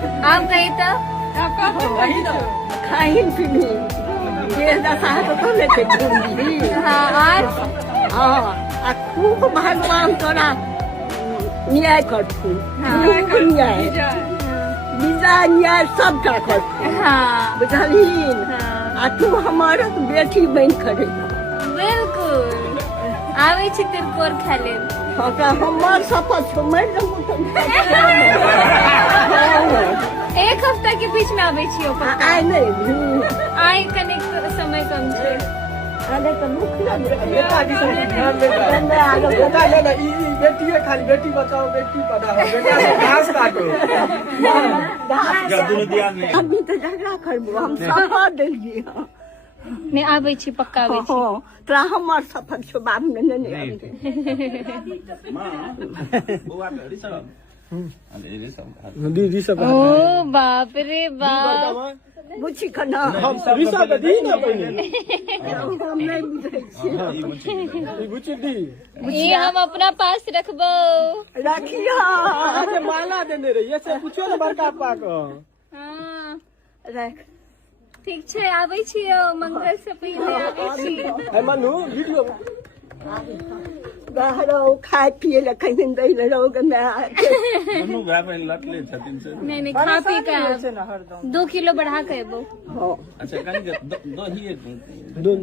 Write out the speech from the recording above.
आप गई तो खाइन पिनी ये दशा तो लेके घूमी हाँ आज हाँ आ खूब भगवान तोरा न्याय करथुन खूब न्याय विजय न्याय सबटा करथुन हाँ बुझलिन आ तू हमारा बेटी बन करे बिल्कुल आवे छी तिरकोर खा ले हमार शपथ छो मर एक हफ्ता के बीच में आवे छी ओपर आइ नहीं आइ कनेक समय कम छे अरे तो मुख बेटा ले ना ई बेटी है खाली बेटी बचाओ बेटी पढ़ाओ बेटा घास काटो दोनों दिया में हम तो झगड़ा करबो हम सफा देलिए ने आवे छी पक्का आवे छी हाँ तोरा हमार शपथ छो बाप ने नहीं मां बुआ ऋषभ अरे ऋषभ दीदी सब ओ बाप रे बाप बुझी कना हम ऋषभ दी ना पहले हम नहीं बुझै छी ई बुची दी ये हम अपना पास रखबो रखिया अरे माला देने रे ये से पूछो ना बड़का पा को हाँ रख ठीक छे आवे छी मंगल से पहले आवे छी है मनु वीडियो गहरो खाए पिए ल कहीं दे ले रोग में दोनों भाई बहन लट ले छथिन से नहीं खा पी के 2 किलो बढ़ा के एबो हाँ अच्छा कहीं दो ही दो